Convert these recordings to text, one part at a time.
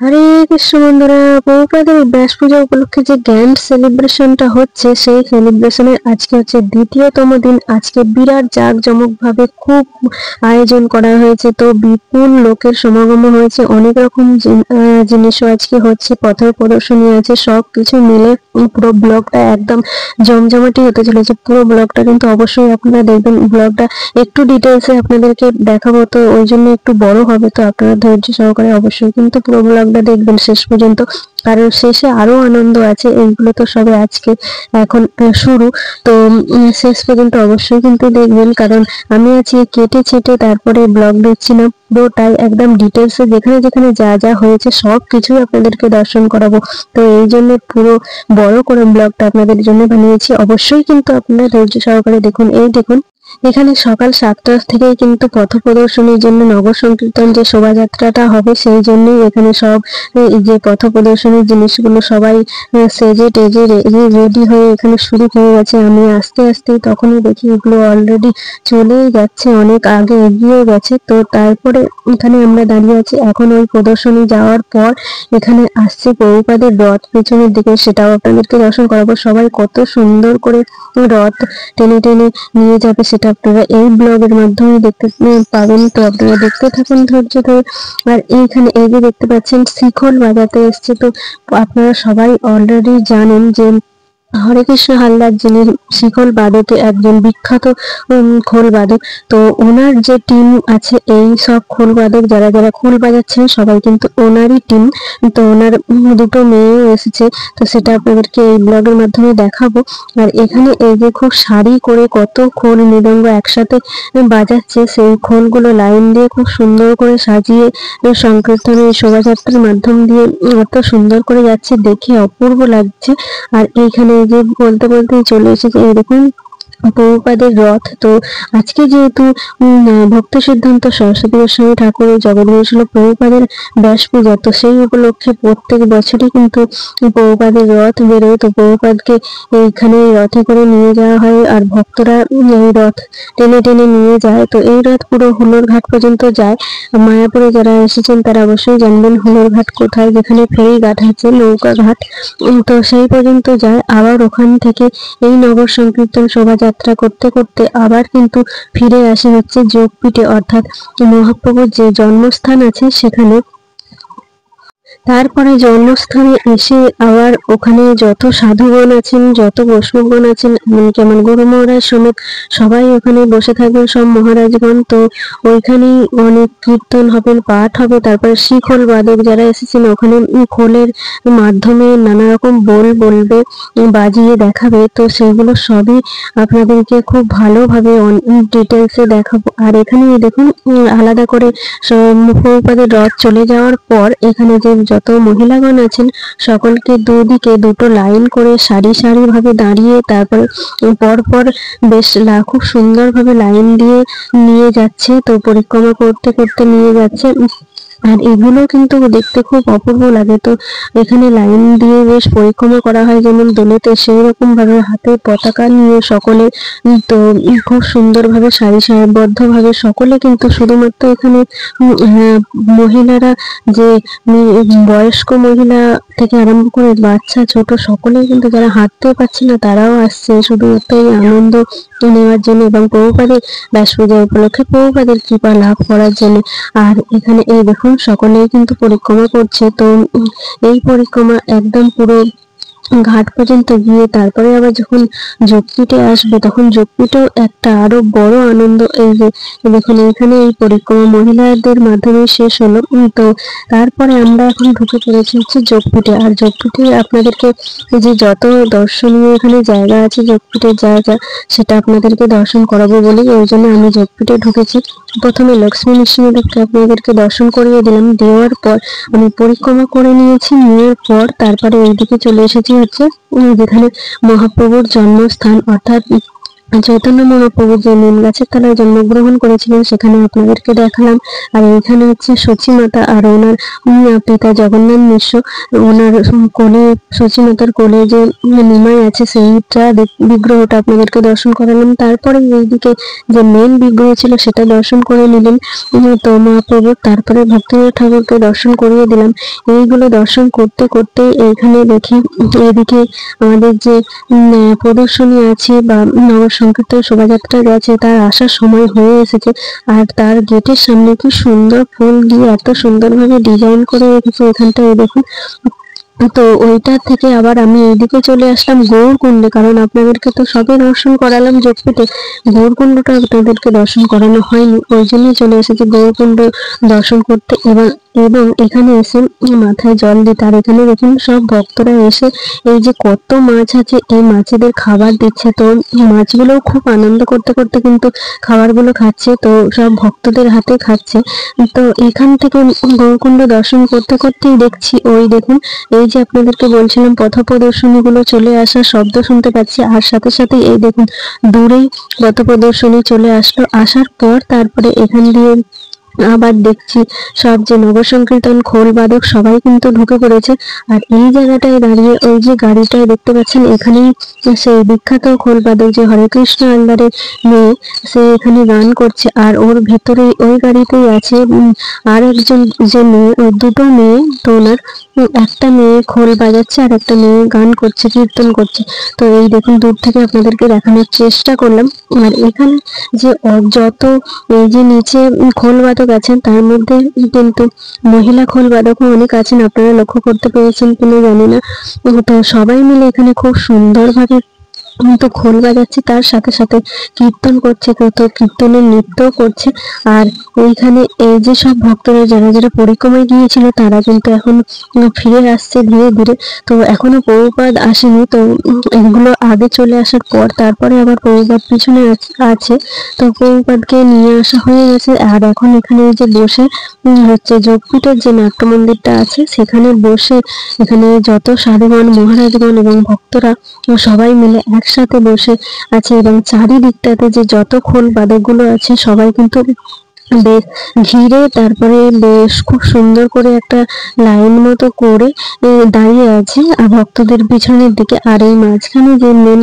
হরে কৃষ্ণ বন্ধুরা, বহুপ্রকারের ব্যাস পূজা উপলক্ষে যে গ্র্যান্ড সেলিব্রেশনটা হচ্ছে, সেই সেলিব্রেশনের আজকে হচ্ছে দ্বিতীয়তম দিন। আজকে বিরাট জাঁকজমক ভাবে খুব আয়োজন করা হয়েছে, তো বিপুল লোকের সমাগম হয়েছে। অনেক রকম জিনিসও আজকে হচ্ছে, পথ প্রদর্শনী আছে, সব কিছু মিলে পুরো ব্লগটা একদম জমজমাটি হতে চলেছে। পুরো ব্লগটা কিন্তু অবশ্যই আপনারা দেখবেন। ব্লগটা একটু ডিটেলসে আপনাদেরকে দেখাবো, তো ওই জন্য একটু বড় হবে, তো আপনারা ধৈর্য সহকারে অবশ্যই কিন্তু পুরো ব্লগটা দেখবেন শেষ পর্যন্ত, কারণ শেষে আরো আনন্দ আছে। এইগুলো তো সবে আজকে এখন শুরু, তো শেষ পর্যন্ত অবশ্যই কিন্তু দেখবেন, কারণ আমি আছি কেটে ছেটে তারপরে ব্লগ দিচ্ছি না, পুরোটাই একদম ডিটেলসে যেখানে যেখানে যা যা হয়েছে সব কিছুই আপনাদেরকে দর্শন করাবো। তো এই জন্য পুরো বড় করে ব্লগটা আপনাদের জন্য বানিয়েছি। অবশ্যই কিন্তু আপনারা ধৈর্য সহকারে দেখুন। এই দেখুন, এখানে সকাল 7টা থেকেই কিন্তু পথ প্রদর্শনীর জন্য নগর সংকীর্তন যে শোভাযাত্রাটা হবে, সেই জন্যই এখানে সব এই যে পথ প্রদর্শনীর জিনিসগুলো সবাই সেজে টেজে রেডি হয়ে এখানে শুরু হয়ে গেছে। আমি আস্তে আস্তে তখনই দেখি এগুলো অলরেডি চলেই যাচ্ছে, অনেক আগে এগিয়ে গেছে। তো তারপরে এখানে আমরা দাঁড়িয়ে আছি। এখন ওই প্রদর্শনী যাওয়ার পর এখানে আসছে প্রভুপাদের রথ পেছনের দিকে, সেটাও আপনাদেরকে দর্শন করাবো। সবাই কত সুন্দর করে রথ টেনে টেনে নিয়ে যাবে, সেটা আপনারা এই ব্লগের মাধ্যমে দেখতে পাবেন। তো আপনারা দেখতে থাকুন ধৈর্য ধরে। আর এইখানে এই যে দেখতে পাচ্ছেন শিখল বাজাতে এসছে, তো আপনারা সবাই অলরেডি জানেন যে হরে কৃষ্ণ হালদার, যিনি শিখল বাদকে একজন বিখ্যাত খোল বাদক, তো ওনার যে টিম আছে, এই সব খোল বাদক যারা যারা খোল বাজাচ্ছেন সবাই কিন্তু ওনারই টিম। তো ওনার দুটো মেয়েও এসেছে, তো সেটা আপনাদেরকে এই ব্লগের মাধ্যমে দেখাবো। আর এখানে এই যে খুব সারি করে কত খোল মৃদঙ্গ একসাথে বাজাচ্ছে, সেই খোলগুলো লাইন দিয়ে খুব সুন্দর করে সাজিয়ে সংকীর্তনের শোভাযাত্রার মাধ্যম দিয়ে এত সুন্দর করে যাচ্ছে, দেখে অপূর্ব লাগছে। আর এইখানে এই যে বলতে বলতেই চলে এসেছে, এরকম প্রভুপাদের রথ। তো আজকে যেহেতু ভক্ত সিদ্ধান্ত সরস্বতী গোস্বামী ঠাকুরের জগন্নাথ প্রভুপাদের ব্যাস পূজা, তো সেই উপলক্ষে প্রত্যেক বছরই কিন্তু প্রভুপাদের রথ বেরোয়। তো প্রভুপাদকে এইখানে রথে করে নিয়ে যাওয়া হয়, আর ভক্তরা এই রথ টেনে টেনে নিয়ে যায়। তো এই রথ পুরো হুলোর ঘাট পর্যন্ত যায়। মায়াপুরে যারা এসেছেন তারা অবশ্যই জানবেন হুলোর ঘাট কোথায়, যেখানে ফেরি ঘাট আছে, নৌকা ঘাট। তো সেই পর্যন্ত যায়। আবার ওখান থেকে এই নগর সংকীর্তন শোভাযাত্রা করতে করতে আবার কিন্তু ফিরে আসে হচ্ছে যোগপীঠে, অর্থাৎ মহাপ্রভুর যে জন্মস্থান আছে সেখানে। তারপরে জন্মস্থানে এসে আবার ওখানে যত সাধুগণ আছেন, যত বৈষ্ণবগণ আছেন, এমনকি আমার গুরু মহারাজ সমেত সবাই ওখানে বসে থাকবেন, সব মহারাজগণ। তো ওইখানেই অনেক কীর্তন হবে, পাঠ হবে। তারপরে শিখল বাদক যারা এসেছেন ওখানে খোলের মাধ্যমে নানা রকম বলবে, বাজিয়ে দেখাবে। তো সেগুলো সবই আপনাদেরকে খুব ভালোভাবে ডিটেলসে দেখাবো। আর এখানে দেখুন আলাদা করে প্রভুপাদের রথ চলে যাওয়ার পর এখানে যে যত মহিলাগণ আছেন সকলকে দুদিকে দুটো লাইন করে সারি সারি ভাবে দাঁড়িয়ে তারপরে পরপর বেশ খুব সুন্দরভাবে লাইন দিয়ে নিয়ে যাচ্ছে। তো পরিক্রমা করতে করতে নিয়ে যাচ্ছে, আর এগুলো কিন্তু দেখতে খুব অপূর্ব লাগে। তো এখানে লাইন দিয়ে বেশ পরিক্রমা করা হয় যেমন দোলেতে, সেই রকম ভাবে হাতে পতাকা নিয়ে সকলে তো খুব সুন্দরভাবে সারিবদ্ধ ভাবে সকলে কিন্তু, শুধুমাত্র এখানে মহিলারা যে বয়স্ক মহিলা থেকে আরম্ভ করে বাচ্চা ছোট সকলেই কিন্তু, যারা হাঁটতে পারছে না তারাও আসছে শুধুমাত্র এই আনন্দ নেওয়ার জন্য এবং প্রভুপাদের ব্যাস পূজা উপলক্ষে প্রভুপাদের কৃপা লাভ করার জন্য। আর এখানে এই দেখুন সকলেই কিন্তু পরিক্রমা করছে। তো এই পরিক্রমা একদম পুরো ঘাট পর্যন্ত গিয়ে তারপরে আবার যখন যোগপীঠে আসবে, তখন যোগপীঠেও একটা আরো বড় আনন্দ। এই যে দেখুন এখানে এই পরিক্রমা মহিলাদের মাধ্যমে শেষ হলো। তো তারপরে আমরা এখন ঢুকে পড়েছি হচ্ছে যোগপীঠে। আর যোগপীঠে আপনাদেরকে যে যত দর্শনীয় এখানে জায়গা আছে, যোগপীঠের জায়গা, সেটা আপনাদেরকে দর্শন করাবো বলে ওই জন্য আমি যোগপীঠে ঢুকেছি। প্রথমে লক্ষ্মী নৃসিংহদেবকে আপনাদেরকে দর্শন করিয়ে দিলাম, দেওয়ার পর আমি পরিক্রমা করে নিয়েছি। নিয়ে পর তারপরে এইদিকে চলে এসেছি হচ্ছে যেখানে মহাপ্রভুর জন্মস্থান, অর্থাৎ চৈতন্য মহাপ্রভু যে নিম গাছের তলায় জন্মগ্রহণ করেছিলেন সেখানে আপনাদেরকে দেখালাম। আর এখানে হচ্ছে সচী মাতা আর ওনার পিতা জগন্নাথ মিশ্র, ওনার কোলে, সচী মাতার কোলে যে নিমাই আছে সেইটা বিগ্রহটা আপনাদেরকে দর্শন করালাম। তারপরে এইদিকে যে মেন বিগ্রহ ছিল সেটা দর্শন করে নিলেন তো মহাপ্রভু। তারপরে ভক্তিনাথ ঠাকুরকে দর্শন করিয়ে দিলাম। এইগুলো দর্শন করতে করতে এইখানে দেখি এদিকে আমাদের যে প্রদর্শনী আছে বা নগর সংকীর্তন শোভাযাত্রা গেছে তার আসার সময় হয়ে এসেছে। আর তার গেটের সামনে কি সুন্দর ফুল দিয়ে এত সুন্দরভাবে ডিজাইন করে রেখেছে এখানটায় দেখুন। তো ওইটা থেকে আবার আমি এইদিকে চলে আসলাম গৌরকুণ্ডে, কারণ আপনাদেরকে তো সবে দর্শন করালাম যোগপীঠে, গৌরকুণ্ডটা আপনাদেরকে দর্শন করানো হয়নি, ওই জন্যই চলে এসেছি গৌরকুণ্ড দর্শন করতে। এবং এখানে এসে মাথায় জল দিতে। আর এখানে দেখুন সব ভক্তরা এসে এই যে কত মাছ আছে এই মাছেদের খাবার দিচ্ছে। তো মাছগুলোও খুব আনন্দ করতে করতে কিন্তু খাবারগুলো খাচ্ছে, তো সব ভক্তদের হাতে খাচ্ছে। তো এখান থেকে গৌরকুণ্ড দর্শন করতে করতেই দেখছি ওই দেখুন এই যে আপনাদেরকে বলছিলাম পথ প্রদর্শনী গুলো চলে আসার শব্দ শুনতে পাচ্ছি। আর সাথে সাথে এই দেখুন দূরেই পথ প্রদর্শনী চলে আসলো। আসার পর তারপরে এখান দিয়ে আবার দেখছি সব যে নগর সংকীর্তন খোল বাদক সবাই কিন্তু ঢুকে পড়েছে। আর এই জায়গাটায় দাঁড়িয়ে ওই যে গাড়িটায় দেখতে পাচ্ছেন এখানেই সেই বিখ্যাত খোল বাদক যে হরে কৃষ্ণ আলদারের মেয়ে, সে এখানে গান করছে। আর ওর ভেতরে ওই গাড়িতেই আছে আর একজন যে মেয়ে, ওই দুটো মেয়ে। তো ওনার একটা মেয়ে খোল বাজাচ্ছে আর একটা মেয়ে গান করছে, কীর্তন করছে। তো এই দেখুন দূর থেকে আপনাদেরকে দেখানোর চেষ্টা করলাম। আর এখানে যে যত এই যে নিচে খোল বাদক আছেন তার মধ্যে কিন্তু মহিলা খোল বাদকও অনেক আছেন, আপনারা লক্ষ্য করতে পেরেছেন কিনা জানি না। তো সবাই মিলে এখানে খুব সুন্দরভাবে তো খোল বাজাচ্ছে, তার সাথে সাথে কীর্তন করছে, কত কীর্তনের নৃত্য করছে। আর ওইখানে এই যে সব ভক্তরা যারা যারা পরিক্রমায় গিয়েছিল তারা কিন্তু এখন ফিরে আসছে ধীরে ধীরে। তো এখনো প্রভুপাদ আসেনি, তো এগুলো আগে চলে আসার পর তারপরে আবার প্রভুপাদ পিছনে আছে। তো প্রভুপাদকে নিয়ে আসা হয়ে গেছে। আর এখন এখানে যে বসে হচ্ছে যোগপীঠের যে নাট্য মন্দিরটা আছে সেখানে বসে এখানে যত সাধুগণ মহারাজগণ এবং ভক্তরা সবাই মিলে একসাথে বসে আছে। এবং চারিদিকটাতে যে যত খোল বাদকগুলো আছে সবাই কিন্তু বেশ ঘিরে তারপরে বেশ খুব সুন্দর করে একটা লাইন মতো করে দাঁড়িয়ে আছে আর ভক্তদের পিছনের দিকে। আর এই মাঝখানে যে মেন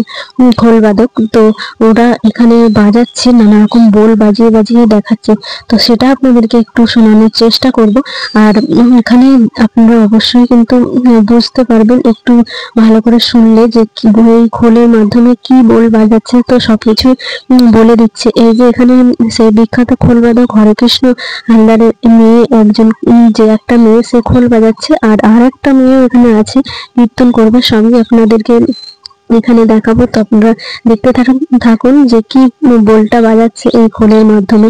খোল বাদক, তো ওরা এখানে বাজাচ্ছে, নানা রকম বোল বাজিয়ে বাজিয়ে দেখাচ্ছে। তো সেটা আপনাদেরকে একটু শোনানোর চেষ্টা করব। আর এখানে আপনারা অবশ্যই কিন্তু বুঝতে পারবেন একটু ভালো করে শুনলে যে এই খোলের মাধ্যমে কি বোল বাজাচ্ছে। তো সবকিছু বলে দিচ্ছে। এই যে এখানে সেই বিখ্যাত খোল বাদক হরে কৃষ্ণ হালদারের মেয়ে একজন, যে একটা মেয়ে সে খোল বাজাচ্ছে আর একটা মেয়ে এখানে আছে কীর্তন করবে। সঙ্গে আপনাদেরকে এখানে দেখাবো, তো আপনারা দেখতে থাকুন যে কি বোলটা বাজাচ্ছে এই খোলের মাধ্যমে।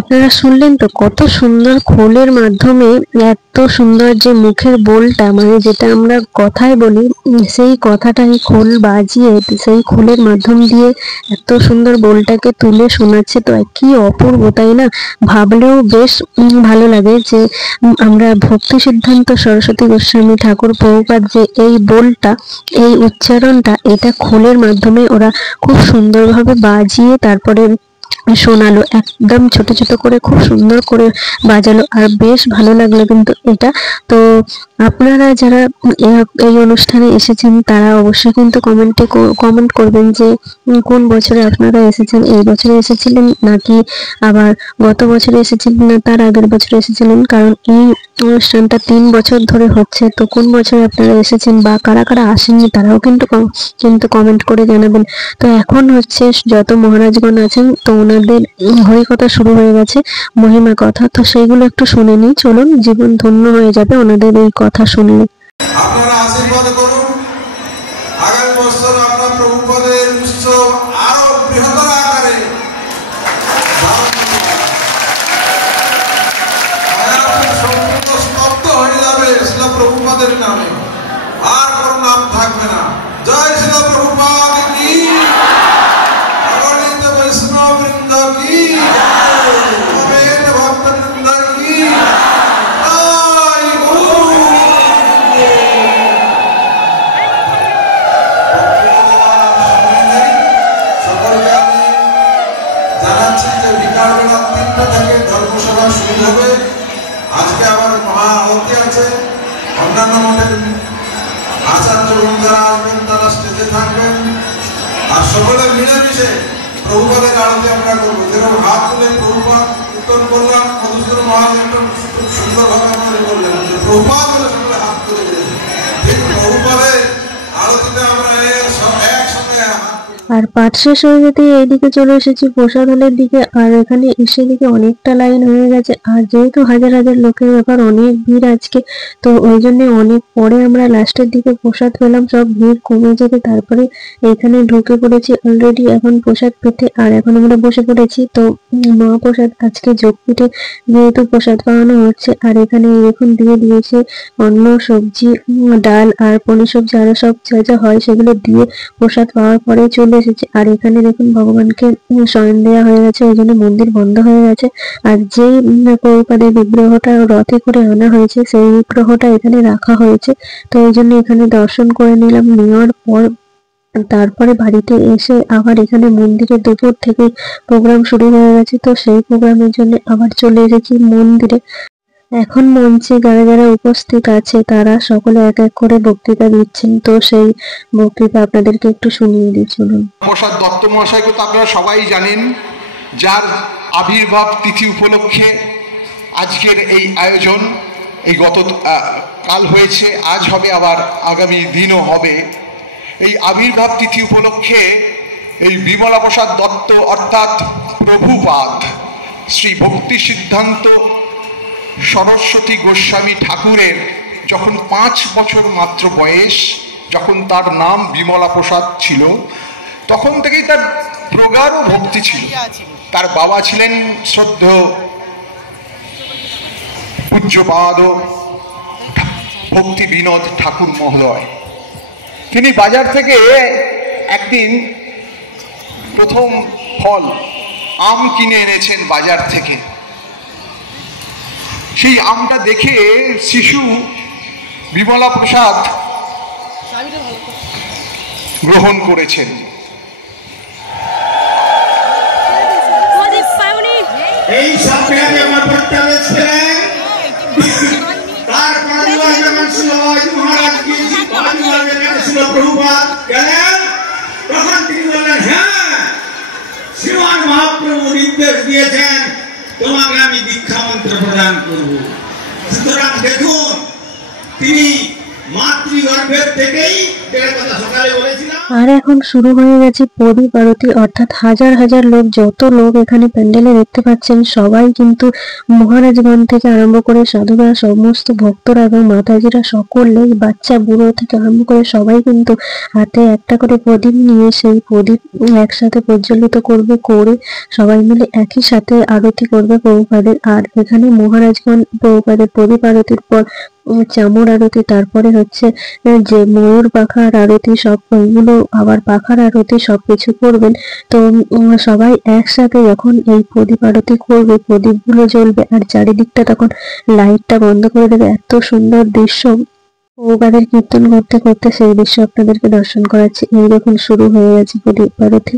আপনারা শুনলেন তো কত সুন্দর খোলের মাধ্যমে এত সুন্দর যে মুখের বোলটা, মানে যেটা আমরা কথায় বলি সেই কথাটাই খোল বাজিয়ে সেই খোলের মাধ্যম দিয়ে এত সুন্দর বোলটাকে তুলে শোনাচ্ছে। তো কি অপূর্ব, তাই না? ভাবলেও বেশ ভালো লাগে যে আমরা ভক্তি সিদ্ধান্ত সরস্বতী গোস্বামী ঠাকুর প্রভুপাদ যে এই বোলটা, এই উচ্চারণটা, এটা খোলের মাধ্যমে ওরা খুব সুন্দরভাবে বাজিয়ে তারপরে শোনালো, একদম ছোট ছোট করে খুব সুন্দর করে বাজালো, আর বেশ ভালো লাগলো কিন্তু এটা। তো আপনারা যারা এই অনুষ্ঠানে এসেছেন তারা অবশ্যই কিন্তু কমেন্ট করবেন যে কোন বছরে আপনারা এসেছেন, এই বছরে এসেছিলেন নাকি আবার গত বছরে এসেছিলেন না তার আগের বছরে এসেছিলেন, কারণ এই অনুষ্ঠানটা 3 বছর ধরে হচ্ছে। তো কোন বছরে আপনারা এসেছেন বা কারা কারা আসেননি তারাও কিন্তু কমেন্ট করে জানাবেন। তো এখন হচ্ছে যত মহারাজগণ আছেন তো ওনাদের হরিকথা শুরু হয়ে গেছে, মহিমা কথা, তো সেইগুলো একটু শুনে নিই। চলুন, জীবন ধন্য হয়ে যাবে ওনাদের এই কথা শুনলে। আপনারা আশীর্বাদ করুন, আগামী বছর আমরা প্রভুপদের উৎসব আরো বৃহত্তর আকারে সম্পূর্ণ স্তব্ধ হয়ে যাবে শিলা প্রভুপদের নামে, আর কোন নাম থাকবে না। জয় শিলা প্রভুপাদ কি, অগণিত বৈষ্ণব বৃন্দ কি, অবেদ ভক্ত বৃন্দ কি। ধর্মসভা শুরু হবে, আজকে আবার মহা আরতি আছে, অন্যান্য মঠের আচার্যগণ যারা আসবেন তারা স্টেজে থাকবেন, আর সকলে মিলেমিশে প্রভুপাদের আরতি আমরা করবো। যেরকম হাত তুলে প্রভুপাদ কীর্তন করলাম, মধুসূদন মহারাজ একটা খুব সুন্দরভাবে আমাদের বললেন যে প্রভুপাদ বলে সকলে হাত তুলে দিলেন। ঠিক প্রভুপাদের আরতিতে আমরা একসঙ্গে আর পাঠ শেষ হয়ে যেতে এইদিকে চলে এসেছি প্রসাদ হলের দিকে, আর এখানে এসে দিকে অনেকটা লাইন হয়ে গেছে, আর যেহেতু হাজার হাজার লোকের ব্যাপার, অনেক ভিড় আজকে, তো ওই জন্য অনেক পরে আমরা লাস্টের দিকে প্রসাদ পেলাম, সব ভিড় কমে যেতে তারপরে এখানে ঢুকে পড়েছি অলরেডি এখন প্রসাদ পেতে। আর এখন আমরা বসে পড়েছি, তো মহাপ্রসাদ আজকে যোগপীঠে যেহেতু প্রসাদ পাওয়ানো হচ্ছে, আর এখানে এখন দিয়ে দিয়েছে অন্ন, সবজি, ডাল আর পনির সবজি আরো সব যা যা হয় সেগুলো দিয়ে প্রসাদ পাওয়ার পরে চলে এসেছে। আর এখানে দেখুন ভগবানকে শয়ন দেওয়া হয়ে গেছে, ওই জন্য মন্দির বন্ধ হয়ে গেছে। আর যেই প্রভুপাদের বিগ্রহটা রথে করে আনা হয়েছে সেই বিগ্রহটা এখানে রাখা হয়েছে, তো এই জন্য এখানে দর্শন করে নিলাম। নেওয়ার পর তারপরে বাড়িতে এসে আবার এখানে মন্দিরে দুপুর থেকে প্রোগ্রাম শুরু হয়ে গেছে, তো সেই প্রোগ্রামের জন্য আবার চলে এসেছি মন্দিরে। এখন মঞ্চে যারা যারা উপস্থিত আছে তারা সকলে এক এক করে বক্তৃতা দিচ্ছেন, তো সেই বক্তৃতা আপনাদেরকে একটু শুনিয়ে দিই, চলুন। প্রসাদ দত্ত মহাশয়কে তো আপনারা সবাই জানেন, যার আবির্ভাব তিথি উপলক্ষে আজকের এই আয়োজন। এই কাল হয়েছে, আজ হবে, আবার আগামী দিনও হবে। এই আবির্ভাব তিথি উপলক্ষে এই বিমলা প্রসাদ দত্ত অর্থাৎ প্রভুপাদ শ্রী ভক্তি সিদ্ধান্ত সরস্বতী গোস্বামী ঠাকুরের যখন 5 বছর মাত্র বয়স, যখন তার নাম বিমলা প্রসাদ ছিল, তখন থেকেই তার প্রগাঢ় ভক্তি ছিল। তার বাবা ছিলেন শ্রদ্ধেয় পূজ্যপাদ ভক্তি বিনোদ ঠাকুর মহোদয়। তিনি বাজার থেকে একদিন প্রথম ফল আম কিনে এনেছেন বাজার থেকে। সেই আমটা দেখে শিশু বিমলা প্রসাদ গ্রহণ করেছেন। এই সপ্তাহে আমার প্রত্যাদেশ ছিলেন তার পরিবার যখন শিলবাজি মহারাজ কি বাজুবাজের কাছে ছিল প্রভুপাদ গেলেন, তখন তিনি বললেন, হ্যাঁ শ্রীমান মহাপ্রভু নির্দেশ দিয়েছেন তোমাকে আমি দীক্ষা মন্ত্র প্রদান করব। সুতরাং দেখুন, তিনি মাতৃগর্ভের থেকেই কথা সকালে বলেছিলাম। আর এখন শুরু হয়ে গেছে প্রদীপ আরতি, অর্থাৎ হাজার হাজার লোক, যত লোক এখানে প্যান্ডেলে দেখতে পাচ্ছেন সবাই কিন্তু মহারাজগণ থেকে আরম্ভ করে সাধুরা, সমস্ত ভক্তরা এবং মাতাজিরা সকলেই, বাচ্চা বুড়ো থেকে আরম্ভ করে সবাই কিন্তু হাতে একটা করে প্রদীপ নিয়ে সেই প্রদীপ একসাথে প্রজ্বলিত করবে, করে সবাই মিলে একই সাথে আরতি করবে প্রভুপাদের। আর এখানে মহারাজগণ প্রভুপাদের প্রদীপ আরতির পর চামর আরতি, তারপরে হচ্ছে যে ময়ূর পাখার আরতি, সব ওইগুলো আবার পাখার আরতি সবকিছু করবেন। তো সবাই একসাথে যখন এই প্রদীপ আরতি করবে, প্রদীপগুলো জ্বলবে আর চারিদিকটা তখন লাইটটা বন্ধ করে দেবে। এত সুন্দর দৃশ্য, প্রভুপাদের কীর্তন করতে করতে সেই দৃশ্য আপনাদেরকে দর্শন করাচ্ছি। এই দেখুন শুরু হয়ে গেছে প্রদীপ আরতি।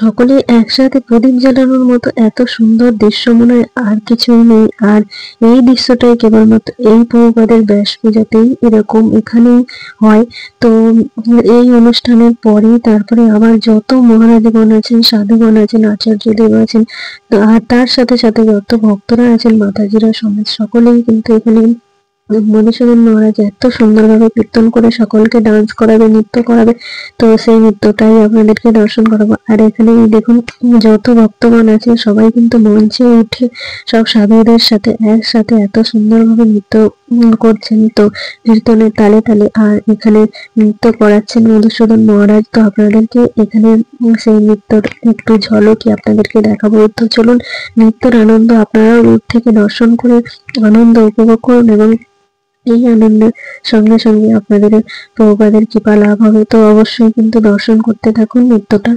সকলে একসাথে প্রদীপ জ্বালানোর মতো এত সুন্দর দৃশ্য মনে হয় আর কিছুই নেই। আর এই দৃশ্যটাই কেবলমাত্র এই বহুপাদের ব্যাস পূজাতেই এরকম এখানেই হয়। তো এই অনুষ্ঠানের পরেই তারপরে আবার যত মহারাজগণ আছেন, সাধুগণ আছেন, আচার্যদেব আছেন, আর তার সাথে সাথে যত ভক্তরা আছেন, মাতাজিরা সমেত সকলেই কিন্তু এখানে মধুসূদন মহারাজ এত সুন্দরভাবে কীর্তন করে সকলকে ডান্স করাবে, নৃত্য করাবে। তো সেই নৃত্যটাই আপনাদেরকে দর্শন করাবো। আর এখানে দেখুন যত ভক্তগণ আছে সবাই কিন্তু মঞ্চে উঠে সব সাধুদের সাথে একসাথে এত সুন্দরভাবে নৃত্য করছেন, তো কীর্তনের তালে তালে। আর এখানে নৃত্য করাচ্ছেন মধুসূদন মহারাজ। তো আপনাদেরকে এখানে সেই নৃত্যর একটু ঝলকই আপনাদেরকে দেখাবো। তো চলুন নৃত্যের আনন্দ আপনারাও দূর থেকে দর্শন করে আনন্দ উপভোগ করুন, এবং এই আনন্দের সঙ্গে সঙ্গে আপনাদের প্রভুপাদের কৃপা লাভ হবে। তো অবশ্যই কিন্তু দর্শন করতে থাকুন নৃত্যটা।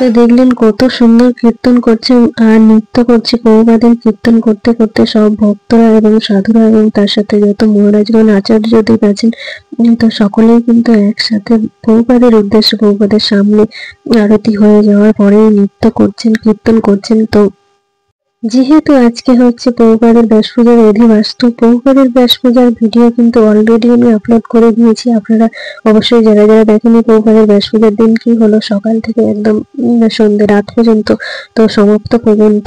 তো দেখলেন কত সুন্দর কীর্তন করছে আর নৃত্য করছে প্রভুপাদের। কীর্তন করতে করতে সব ভক্তরা এবং সাধুরা এবং তার সাথে যত মহারাজগণ আচার্যদেব আছেন, তো সকলেই কিন্তু একসাথে প্রভুপাদের উদ্দেশ্যে প্রভুপাদের সামনে আরতি হয়ে যাওয়ার পরে নৃত্য করছেন, কীর্তন করছেন। তো যেহেতু আজকে হচ্ছে প্রভুপাদের ব্যাস পূজার অধিবাস, তো প্রভুপাদের ব্যাস পূজার ভিডিও কিন্তু অলরেডি আমি আপলোড করে দিয়েছি। আপনারা অবশ্যই যারা যারা দেখেনি প্রভুপাদের ব্যাস পূজার দিন কি হলো সকাল থেকে একদম সন্ধ্যে রাত পর্যন্ত, তো সমাপ্ত পর্যন্ত,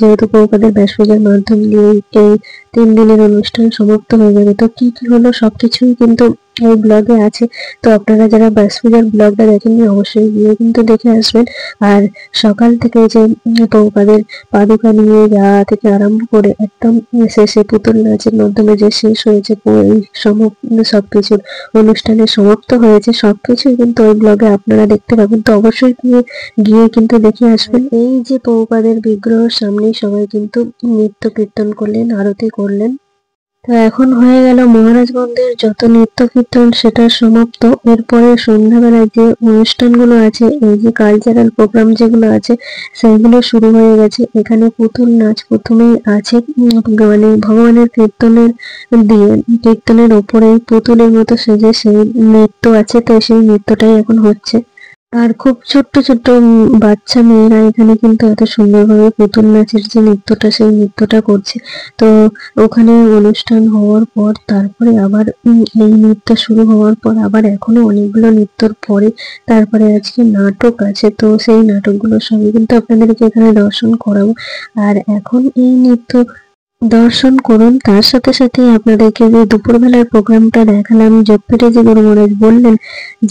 যেহেতু প্রভুপাদের ব্যাস পূজার মাধ্যম দিয়ে এই 3 দিনের অনুষ্ঠান সমাপ্ত হয়ে যাবে, তো কি কি হলো সবকিছুই কিন্তু এই ব্লগে আছে। তো আপনারা যারা ব্যাস পূজার ব্লগটা দেখেননি অবশ্যই গিয়ে কিন্তু দেখে আসবেন। আর সকাল থেকে যে প্রভুপাদের পাদুকা নিয়ে যাওয়া থেকে আরম্ভ করে একদম শেষে পুতুল নাচের মাধ্যমে যে শেষ হয়েছে, সবকিছুর অনুষ্ঠানে সমাপ্ত হয়েছে, সবকিছুই কিন্তু ওই ব্লগে আপনারা দেখতে পাবেন। তো অবশ্যই গিয়ে কিন্তু দেখে আসবেন। এই যে প্রভুপাদের বিগ্রহের সামনেই সবাই কিন্তু নৃত্য কীর্তন করলেন, আরতি করলেন। তো এখন হয়ে গেল মহারাজগণদের যত নৃত্য কীর্তন সেটা সমাপ্ত। এরপরে সন্ধ্যাবেলায় যে অনুষ্ঠানগুলো আছে, এই যে কালচারাল প্রোগ্রাম যেগুলো আছে সেইগুলো শুরু হয়ে গেছে। এখানে পুতুল নাচ প্রথমেই আছে, মানে ভগবানের কীর্তনের ওপরেই পুতুলের মতো সেজে সেই নৃত্য আছে। তো সেই নৃত্যটাই এখন হচ্ছে। আর খুব ছোট্ট ছোট্ট বাচ্চা মেয়েরা এখানে কিন্তু এত সুন্দরভাবে পুতুল নাচের যে নৃত্যটা সেই নৃত্যটা করছে। তো ওখানে অনুষ্ঠান হওয়ার পর তারপরে আবার এই নৃত্য শুরু হওয়ার পর আবার এখনো অনেকগুলো নৃত্যর পরে তারপরে আজকে নাটক আছে। তো সেই নাটকগুলো সবই কিন্তু আপনাদেরকে এখানে দর্শন করাবো। আর এখন এই নৃত্য দর্শন করুন, তার সাথে সাথে আপনাদেরকে যে দুপুরবেলার প্রোগ্রামটা দেখালাম, যোগপীঠে যে গুরু মহারাজ বললেন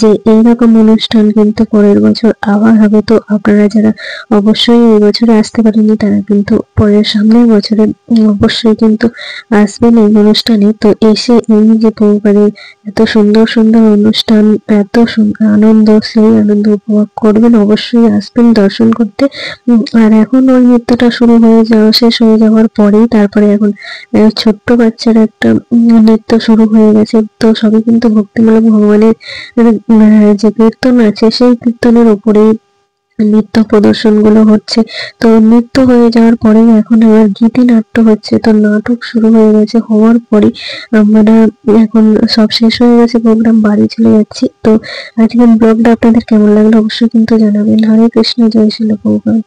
যে এইরকম অনুষ্ঠান কিন্তু পরের বছর আবার হবে। তো আপনারা যারা অবশ্যই এই বছরে আসতে পারেননি তারা কিন্তু পরের সামনের বছরে অবশ্যই কিন্তু আসবেন এই অনুষ্ঠানে। তো এসে এই যে প্রভুপাদের এত সুন্দর সুন্দর অনুষ্ঠান, এত আনন্দ, সেই আনন্দ উপভোগ করবেন, অবশ্যই আসবেন দর্শন করতে। আর এখন ওই নৃত্যটা শুরু হয়ে যাওয়া শেষ হয়ে যাওয়ার পরেই তারপরে এখন ছোট্ট বাচ্চার একটা নৃত্য শুরু হয়ে গেছে। তো সবই কিন্তু ভক্তিমূলক ভগবানের যে কীর্তন আছে সেই কীর্তনের উপরেই নৃত্য প্রদর্শন গুলো হচ্ছে। তো নৃত্য হয়ে যাওয়ার পরে এখন আবার গীতি নাট্য হচ্ছে। তো নাটক শুরু হয়ে গেছে, হওয়ার পরে আমরা এখন সব শেষ হয়ে গেছে, প্রোগ্রাম, বাড়ি চলে যাচ্ছি। তো আজকের ব্লগটা আপনাদের কেমন লাগলো অবশ্যই কিন্তু জানাবেন। হরে কৃষ্ণ, জয় শিল প্রভুপাদ।